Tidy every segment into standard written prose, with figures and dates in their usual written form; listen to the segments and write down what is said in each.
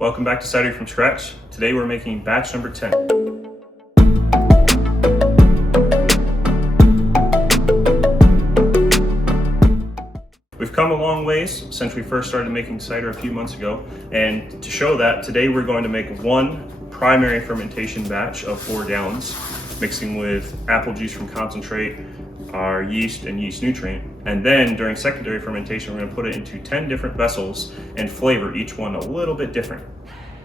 Welcome back to Cidery From Scratch. Today we're making batch number 10. We've come a long ways since we first started making cider a few months ago, and to show that, today we're going to make one primary fermentation batch of 4 gallons, mixing with apple juice from concentrate, our yeast and yeast nutrient, and then during secondary fermentation we're going to put it into 10 different vessels and flavor each one a little bit different.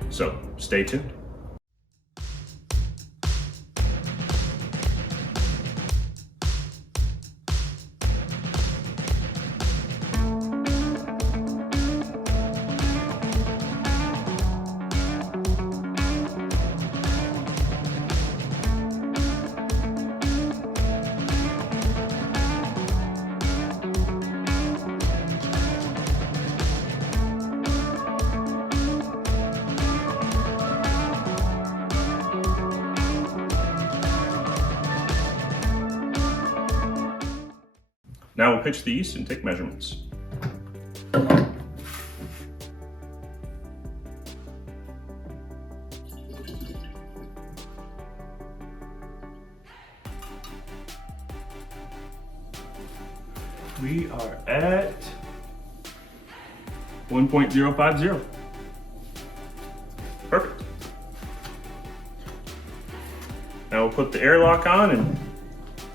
So stay tuned. Now we'll pitch the yeast and take measurements. We are at 1.050. Perfect. Now we'll put the airlock on and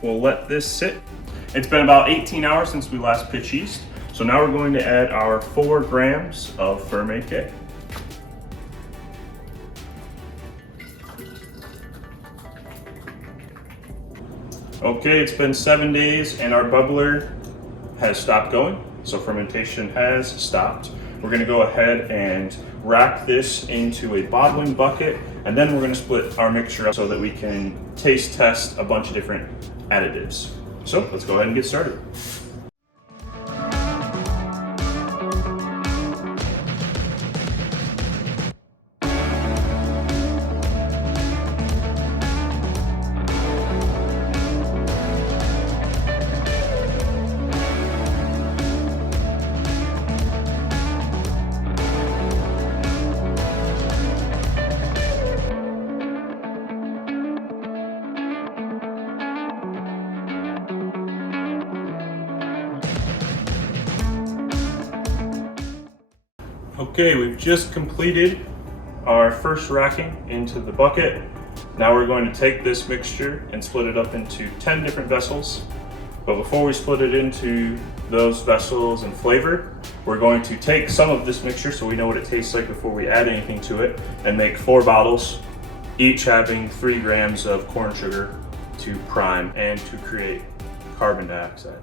we'll let this sit. It's been about 18 hours since we last pitched yeast, so now we're going to add our 4 grams of Ferment K. Okay, it's been 7 days and our bubbler has stopped going, so fermentation has stopped. We're going to go ahead and rack this into a bottling bucket, and then we're going to split our mixture up so that we can taste test a bunch of different additives. So let's go ahead and get started. Okay, we've just completed our first racking into the bucket. Now we're going to take this mixture and split it up into 10 different vessels. But before we split it into those vessels and flavor, we're going to take some of this mixture so we know what it tastes like before we add anything to it, and make 4 bottles, each having 3 grams of corn sugar to prime and to create carbon dioxide.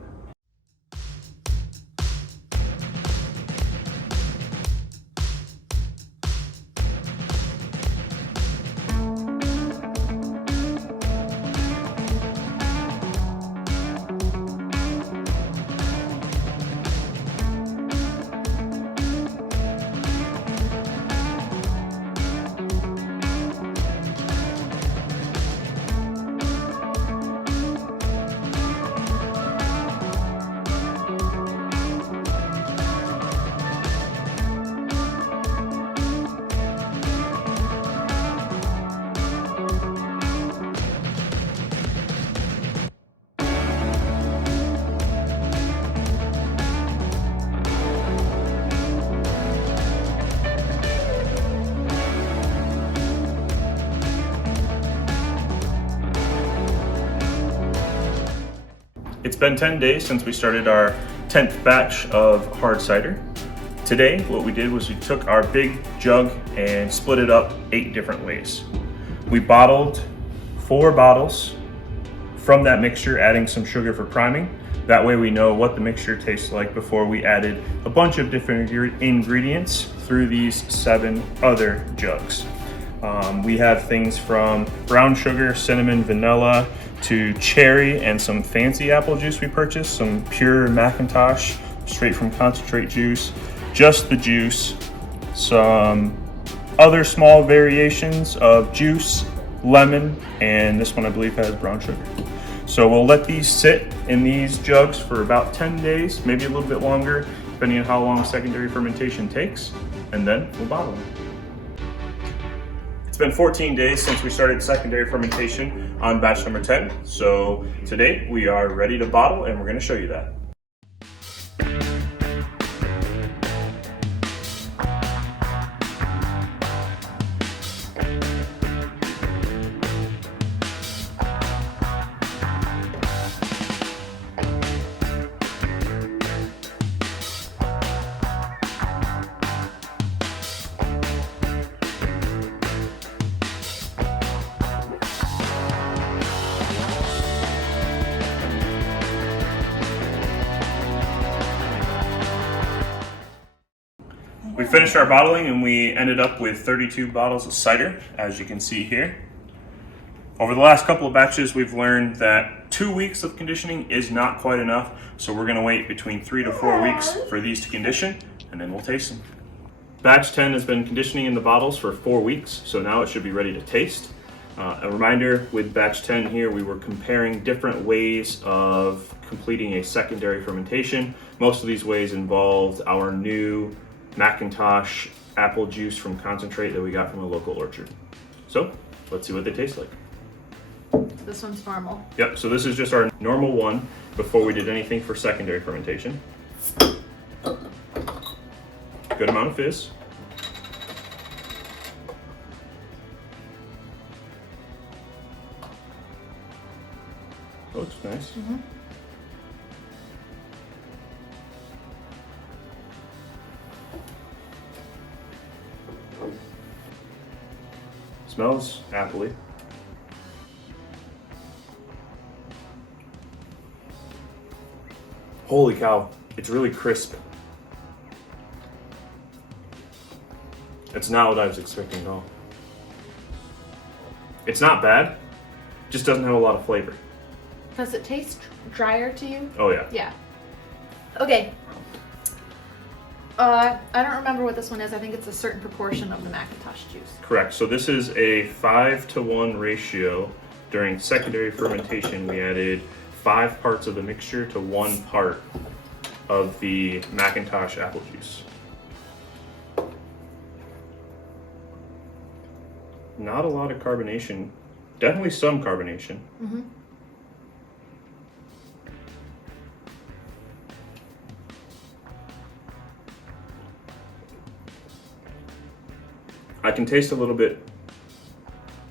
It's been 10 days since we started our 10th batch of hard cider. Today, what we did was we took our big jug and split it up 8 different ways. We bottled 4 bottles from that mixture, adding some sugar for priming. That way we know what the mixture tastes like before we added a bunch of different ingredients through these 7 other jugs. We have things from brown sugar, cinnamon, vanilla, to cherry, and some fancy apple juice we purchased, some pure McIntosh, straight from concentrate juice, just the juice, some other small variations of juice, lemon, and this one I believe has brown sugar. So we'll let these sit in these jugs for about 10 days, maybe a little bit longer, depending on how long secondary fermentation takes, and then we'll bottle them. It's been 14 days since we started secondary fermentation on batch number 10. So today we are ready to bottle and we're going to show you that. We finished our bottling and we ended up with 32 bottles of cider, as you can see here. Over the last couple of batches, we've learned that 2 weeks of conditioning is not quite enough, so we're going to wait between 3 to 4 weeks for these to condition, and then we'll taste them. Batch 10 has been conditioning in the bottles for 4 weeks, so now it should be ready to taste. A reminder, with batch 10 here, we were comparing different ways of completing a secondary fermentation. Most of these ways involved our new McIntosh apple juice from concentrate that we got from a local orchard. So let's see what they taste like. This one's normal. Yep, so this is just our normal one before we did anything for secondary fermentation. Good amount of fizz. Looks nice. Mm-hmm. Smells appley. Holy cow, it's really crisp. It's not what I was expecting at all. It's not bad, just doesn't have a lot of flavor. Does it taste drier to you? Oh yeah. Yeah. Okay. I don't remember what this one is. I think it's a certain proportion of the McIntosh juice. Correct. So this is a 5-to-1 ratio. During secondary fermentation, we added 5 parts of the mixture to 1 part of the McIntosh apple juice. Not a lot of carbonation. Definitely some carbonation. Mm-hmm. I can taste a little bit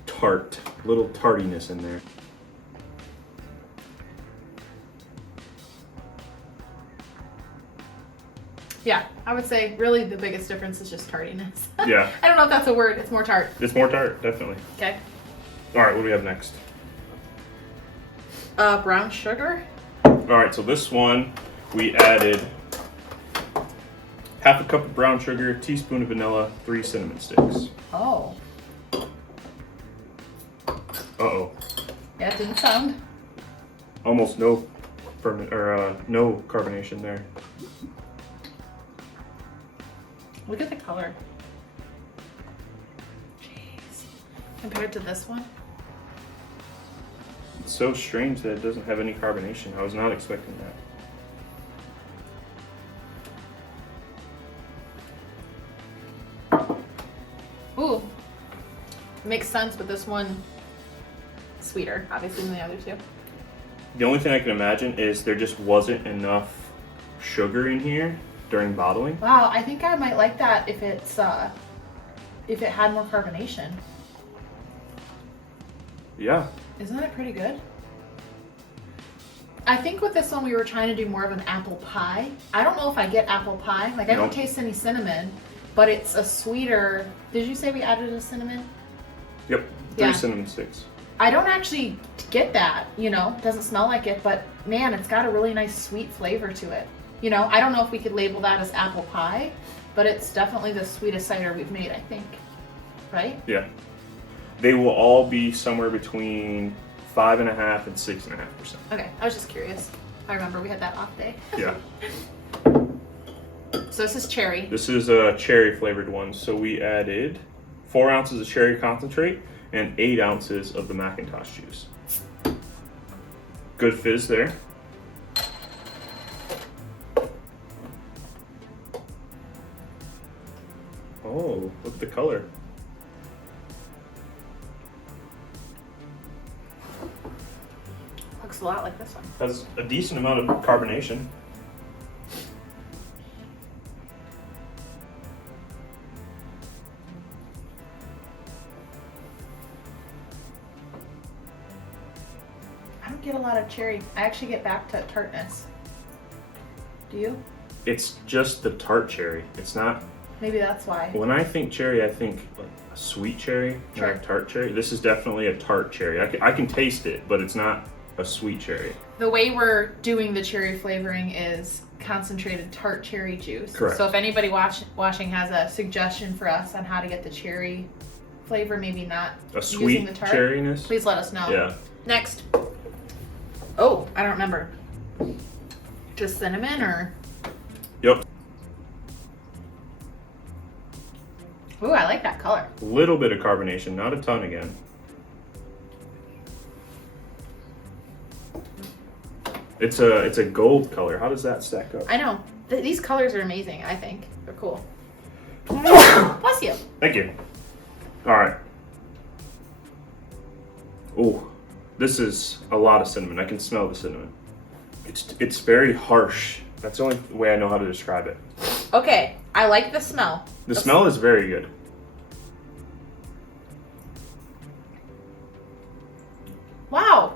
tart, a little tartiness in there. Yeah, I would say really the biggest difference is just tardiness. Yeah. I don't know if that's a word. It's more tart. It's more tart, definitely. Okay. All right, what do we have next? Brown sugar. All right, so this one we added half a cup of brown sugar, teaspoon of vanilla, 3 cinnamon sticks. Oh. Uh-oh. Yeah, it didn't sound. Almost no no carbonation there. Look at the color. Jeez. Compared to this one. It's so strange that it doesn't have any carbonation. I was not expecting that. Ooh. Makes sense, but this one sweeter, obviously, than the other two. The only thing I can imagine is there just wasn't enough sugar in here during bottling. Wow, I think I might like that if it's if it had more carbonation. Yeah. Isn't that pretty good? I think with this one we were trying to do more of an apple pie. I don't know if I get apple pie. Like I don't taste any cinnamon, but it's a sweeter. Did you say we added a cinnamon? Yep. 3 Yeah. cinnamon sticks. I don't actually get that, you know, it doesn't smell like it, but man, it's got a really nice sweet flavor to it. You know, I don't know if we could label that as apple pie, but it's definitely the sweetest cider we've made, I think. Right? Yeah. They will all be somewhere between 5.5% and 6.5%. Okay, I was just curious. I remember we had that off day. Yeah. So this is cherry. This is a cherry flavored one. So we added 4 ounces of cherry concentrate and 8 ounces of the McIntosh juice. Good fizz there. Oh, look at the color. Looks a lot like this one. Has a decent amount of carbonation. I don't get a lot of cherry. I actually get back to tartness. Do you? It's just the tart cherry. It's not. Maybe that's why. When I think cherry, I think like a sweet cherry, Sure. not a tart cherry. This is definitely a tart cherry. I can taste it, but it's not a sweet cherry. The way we're doing the cherry flavoring is concentrated tart cherry juice. Correct. So if anybody watching has a suggestion for us on how to get the cherry flavor, maybe not A using sweet the tart, cherryness. please let us know. Yeah. Next. Oh, I don't remember. Just cinnamon or? Yep. Ooh, I like that color. A little bit of carbonation, not a ton again. It's a gold color. How does that stack up? I know. These colors are amazing, I think. They're cool. Bless you. Thank you. All right. Oh, this is a lot of cinnamon. I can smell the cinnamon. It's very harsh. That's the only way I know how to describe it. Okay, I like the smell. The smell is very good. Wow.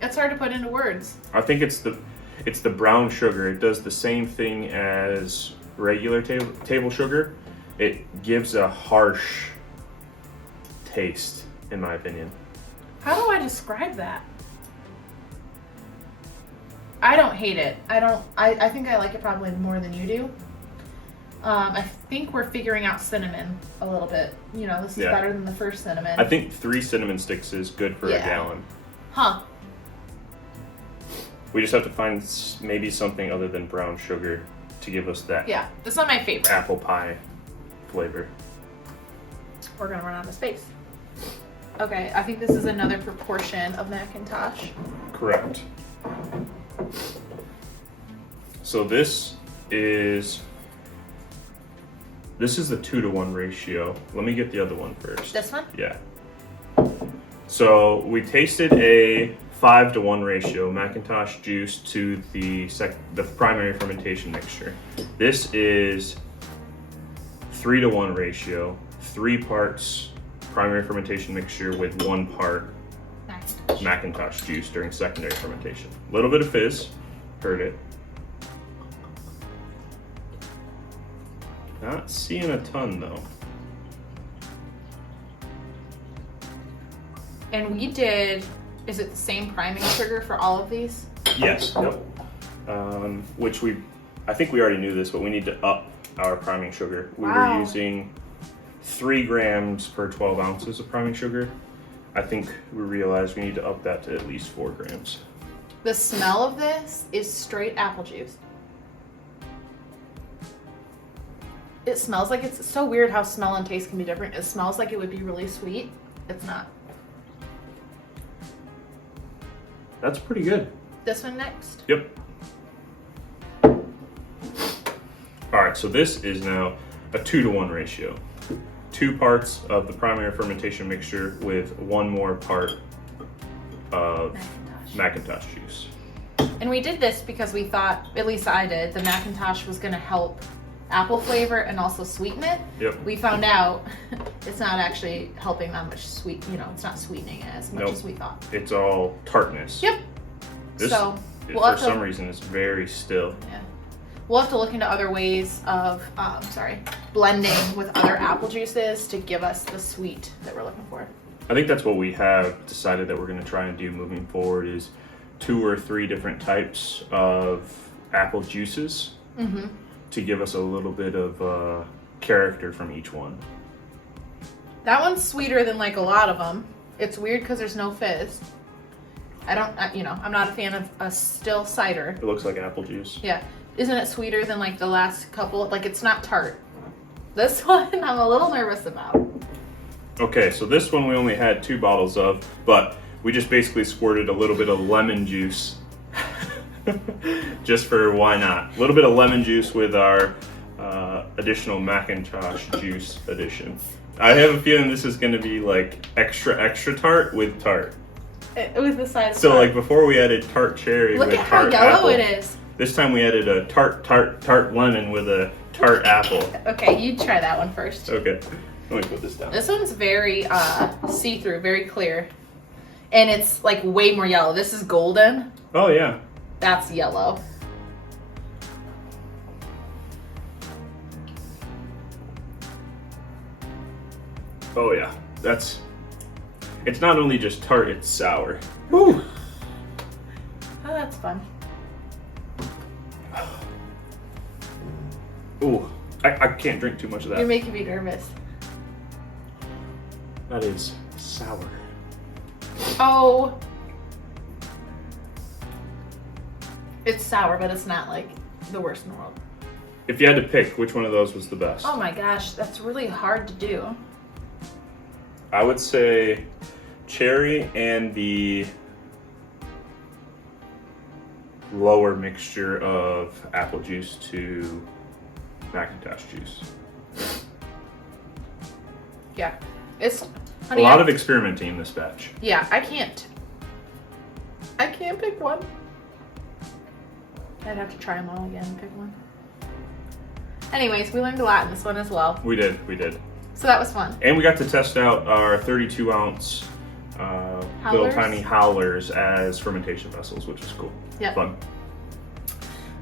It's hard to put into words. I think it's the brown sugar. It does the same thing as regular table sugar. It gives a harsh taste, in my opinion. How do I describe that? I don't hate it. I think I like it probably more than you do. I think we're figuring out cinnamon a little bit. You know, this is better than the first cinnamon. I think 3 cinnamon sticks is good for a gallon. Huh. We just have to find maybe something other than brown sugar to give us that Yeah, this is not my favorite. apple pie flavor. We're gonna run out of space. Okay, I think this is another proportion of McIntosh. Correct. So this is the 2-to-1 ratio. Let me get the other one first. This one? Yeah. So we tasted a 5-to-1 ratio McIntosh juice to the primary fermentation mixture. This is 3-to-1 ratio, 3 parts primary fermentation mixture with 1 part McIntosh juice during secondary fermentation. A little bit of fizz, heard it. Not seeing a ton though. And we did, is it the same priming sugar for all of these? Yes. Yep. I think we already knew this, but we need to up our priming sugar. We were using 3 grams per 12 ounces of priming sugar. I think we realized we need to up that to at least 4 grams. The smell of this is straight apple juice. It smells like it's so weird how smell and taste can be different. It smells like it would be really sweet. It's not. That's pretty good. This one next. Yep. All right, so this is now a 2-to-1 ratio. 2 parts of the primary fermentation mixture with 1 more part of McIntosh juice. And we did this because we thought, at least I did, the McIntosh was going to help apple flavor and also sweeten it. Yep. We found out it's not actually helping that much sweet, it's not sweetening it as much as we thought. It's all tartness. Yep. This, so for some reason, is very still. Yeah. We'll have to look into other ways of, blending with other apple juices to give us the sweet that we're looking for. I think that's what we have decided that we're going to try and do moving forward is 2 or 3 different types of apple juices to give us a little bit of character from each one. That one's sweeter than like a lot of them. It's weird because there's no fizz. I'm not a fan of a still cider. It looks like apple juice. Yeah. Isn't it sweeter than like the last couple? Like it's not tart. This one I'm a little nervous about. Okay, so this one we only had 2 bottles of, but we just basically squirted a little bit of lemon juice. Just for why not? A little bit of lemon juice with our additional McIntosh juice addition. I have a feeling this is going to be like extra tart with tart. with the side. So like before we added tart cherry Look with at how tart yellow apple. it is. This time we added a tart lemon with a tart apple. Okay, you try that one first. Okay, let me put this down. This one's very see-through, very clear. And it's like way more yellow. This is golden. Oh yeah. That's yellow. Oh yeah. It's not only just tart, it's sour. Woo! Oh, that's fun. Ooh, I can't drink too much of You're that. making me nervous. That is sour. Oh. It's sour, but it's not like the worst in the world. If you had to pick, which one of those was the best? Oh my gosh, that's really hard to do. I would say cherry and the lower mixture of apple juice to McIntosh juice. Yeah. It's A lot of experimenting in this batch. Yeah, I can't pick one. I'd have to try them all again and pick one. Anyways, we learned a lot in this one as well. We did. So that was fun. And we got to test out our 32 ounce little Howlers? tiny howlers as fermentation vessels, which is cool. Yep. Fun.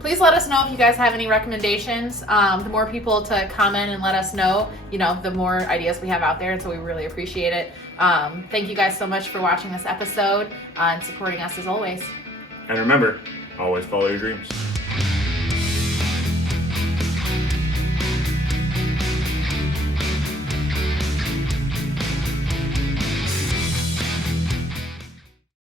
Please let us know if you guys have any recommendations. The more people to comment and let us know, the more ideas we have out there, and so we really appreciate it. Thank you guys so much for watching this episode and supporting us as always. And remember, always follow your dreams.